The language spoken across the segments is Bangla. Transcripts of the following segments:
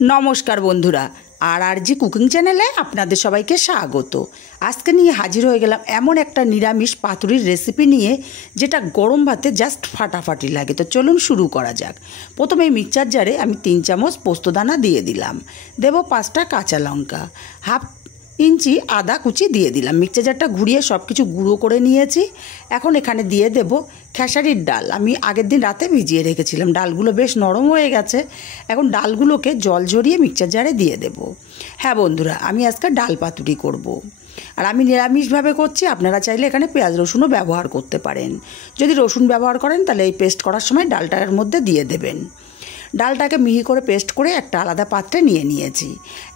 নমস্কার বন্ধুরা, আর কুকিং চ্যানেলে আপনাদের সবাইকে স্বাগত। আজকে নিয়ে হাজির হয়ে গেলাম এমন একটা নিরামিষ পাতুরির রেসিপি নিয়ে, যেটা গরম ভাতে জাস্ট ফাটাফাটি লাগে। তো চলুন শুরু করা যাক। প্রথমে মিক্সচার জারে আমি 3 চামচ পোস্তদানা দিয়ে দিলাম, দেব 5টা কাঁচা লঙ্কা, হাফ ইঞ্চি আদা কুচি দিয়ে দিলাম। মিক্সচার জারটা ঘুরিয়ে সব কিছু গুঁড়ো করে নিয়েছি। এখন এখানে দিয়ে দেব খেসারির ডাল। আমি আগের দিন রাতে ভিজিয়ে রেখেছিলাম, ডালগুলো বেশ নরম হয়ে গেছে। এখন ডালগুলোকে জল ঝরিয়ে মিক্সচার জারে দিয়ে দেব। হ্যাঁ বন্ধুরা, আমি আজকে ডাল পাতুরি করব। আর আমি নিরামিষভাবে করছি, আপনারা চাইলে এখানে পেঁয়াজ রসুনও ব্যবহার করতে পারেন। যদি রসুন ব্যবহার করেন তাহলে এই পেস্ট করার সময় ডালটার মধ্যে দিয়ে দেবেন। ডালটাকে মিহি করে পেস্ট করে একটা আলাদা পাত্রে নিয়ে নিয়েছি।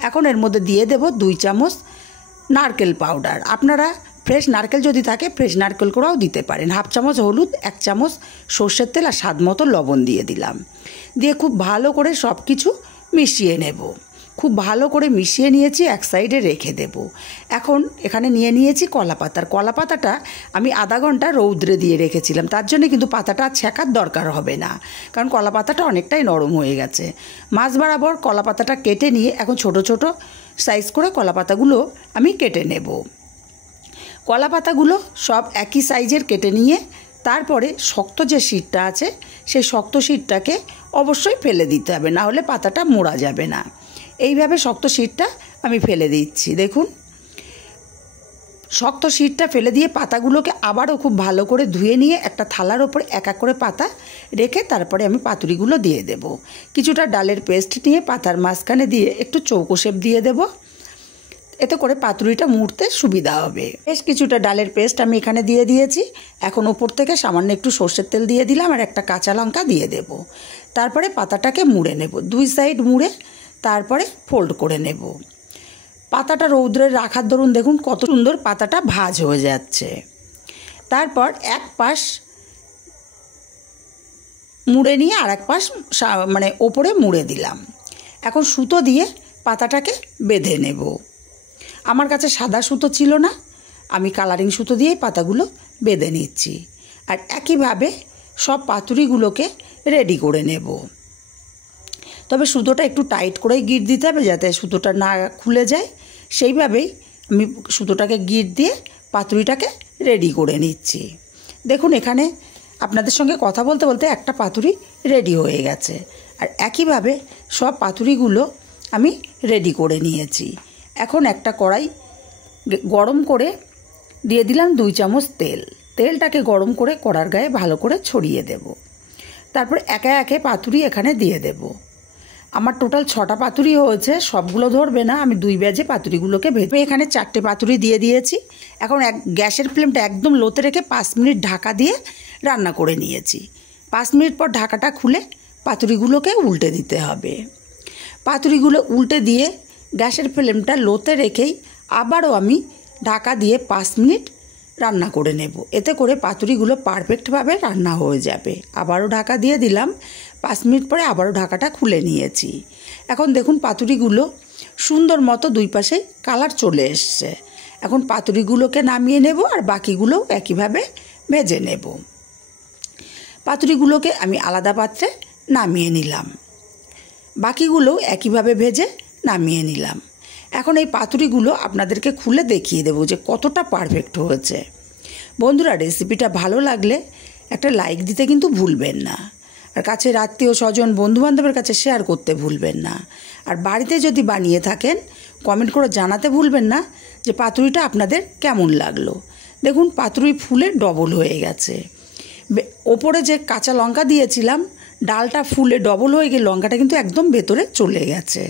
এখন এর মধ্যে দিয়ে দেব 2 চামচ নারকেল পাউডার। আপনারা ফ্রেশ নারকেল যদি থাকে ফ্রেশ নারকেল করেও দিতে পারেন। হাফ চামচ হলুদ, 1 চামচ সর্ষের তেল আর স্বাদ মতো লবণ দিয়ে দিলাম। দিয়ে খুব ভালো করে সব কিছু মিশিয়ে নেব। খুব ভালো করে মিশিয়ে নিয়েছি, এক সাইডে রেখে দেব। এখন এখানে নিয়ে নিয়েছি কলা পাতার। কলা পাতাটা আমি আধা ঘন্টা রৌদ্রে দিয়ে রেখেছিলাম, তার জন্য কিন্তু পাতাটা ছেঁকার দরকার হবে না, কারণ কলা পাতাটা অনেকটাই নরম হয়ে গেছে। মাছ বরাবর কলা পাতাটা কেটে নিয়ে এখন ছোট ছোট সাইজ করে কলা পাতাগুলো আমি কেটে নেব। কলা পাতাগুলো সব একই সাইজের কেটে নিয়ে তারপরে শক্ত যে শিটটা আছে সেই শক্ত শিটটাকে অবশ্যই ফেলে দিতে হবে, না হলে পাতাটা মোড়া যাবে না। এইভাবে শক্ত শিটটা আমি ফেলে দিচ্ছি। দেখুন, শক্ত শিটটা ফেলে দিয়ে পাতাগুলোকে আবারও খুব ভালো করে ধুয়ে নিয়ে একটা থালার ওপরে এক এক করে পাতা রেখে তারপরে আমি পাতুরিগুলো দিয়ে দেব। কিছুটা ডালের পেস্ট নিয়ে পাতার মাঝখানে দিয়ে একটু চৌকো শেপ দিয়ে দেব, এতে করে পাতুরিটা মুড়তে সুবিধা হবে। বেশ কিছুটা ডালের পেস্ট আমি এখানে দিয়ে দিয়েছি। এখন ওপর থেকে সামান্য একটু সর্ষের তেল দিয়ে দিলাম আর একটা কাঁচা লঙ্কা দিয়ে দেব। তারপরে পাতাটাকে মুড়ে নেব, 2 সাইড মুড়ে তারপরে ফোল্ড করে নেব। পাতাটা রৌদ্রে রাখার দরুন দেখুন কত সুন্দর পাতাটা ভাঁজ হয়ে যাচ্ছে। তারপর এক পাশ মুড়ে নিয়ে আর এক পাশ মানে ওপরে মুড়ে দিলাম। এখন সুতো দিয়ে পাতাটাকে বেঁধে নেব। আমার কাছে সাদা সুতো ছিল না, আমি কালারিং সুতো দিয়ে পাতাগুলো বেঁধে নিচ্ছি। আর একইভাবে সব পাতুরিগুলোকে রেডি করে নেব। তবে সুতোটা একটু টাইট করেই গিঁট দিতে হবে, যাতে সুতোটা না খুলে যায়। সেইভাবেই আমি সুতোটাকে গিঁট দিয়ে পাতুরিটাকে রেডি করে নিচ্ছি। দেখুন, এখানে আপনাদের সঙ্গে কথা বলতে বলতে একটা পাতুরি রেডি হয়ে গেছে। আর একইভাবে সব পাতুরিগুলো আমি রেডি করে নিয়েছি। এখন একটা কড়াই গরম করে দিয়ে দিলাম 2 চামচ তেল। তেলটাকে গরম করে কড়ার গায়ে ভালো করে ছড়িয়ে দেব। তারপর একে একে পাতুরি এখানে দিয়ে দেব। আমার টোটাল 6টা পাতুরি হয়েছে, সবগুলো ধরবে না, আমি 2 ব্যাচে পাতুরিগুলোকে ভেজে এখানে 4টে পাতুরি দিয়ে দিয়েছি। এখন গ্যাসের ফ্লেমটা একদম লোতে রেখে 5 মিনিট ঢাকা দিয়ে রান্না করে নিয়েছি। 5 মিনিট পর ঢাকাটা খুলে পাতুরিগুলোকে উল্টে দিতে হবে। পাতুরিগুলো উল্টে দিয়ে গ্যাসের ফ্লেমটা লোতে রেখেই আবারও আমি ঢাকা দিয়ে 5 মিনিট রান্না করে নেব। এতে করে পাতুরিগুলো পারফেক্টভাবে রান্না হয়ে যাবে। আবারও ঢাকা দিয়ে দিলাম। 5 মিনিট পরে আবারও ঢাকাটা খুলে নিয়েছি। এখন দেখুন পাতুরিগুলো সুন্দর মতো 2 পাশে কালার চলে এসছে। এখন পাতুরিগুলোকে নামিয়ে নেব আর বাকিগুলোও একইভাবে ভেজে নেব। পাতুরিগুলোকে আমি আলাদা পাত্রে নামিয়ে নিলাম, বাকিগুলো একইভাবে ভেজে নামিয়ে নিলাম। এখন এই পাতুরিগুলো আপনাদেরকে খুলে দেখিয়ে দেবো যে কতটা পারফেক্ট হয়েছে। বন্ধুরা, রেসিপিটা ভালো লাগলে একটা লাইক দিতে কিন্তু ভুলবেন না। আর কাছের আত্মীয় স্বজন বন্ধুবান্ধবের কাছে শেয়ার করতে ভুলবেন না। আর বাড়িতে যদি বানিয়ে থাকেন কমেন্ট করে জানাতে ভুলবেন না যে পাতুরিটা আপনাদের কেমন লাগলো। দেখুন, পাতুরি ফুলে ডবল হয়ে গেছে। ওপরে যে কাঁচা লঙ্কা দিয়েছিলাম, ডালটা ফুলে ডবল হয়ে গিয়ে লঙ্কাটা কিন্তু একদম ভেতরে চলে গেছে।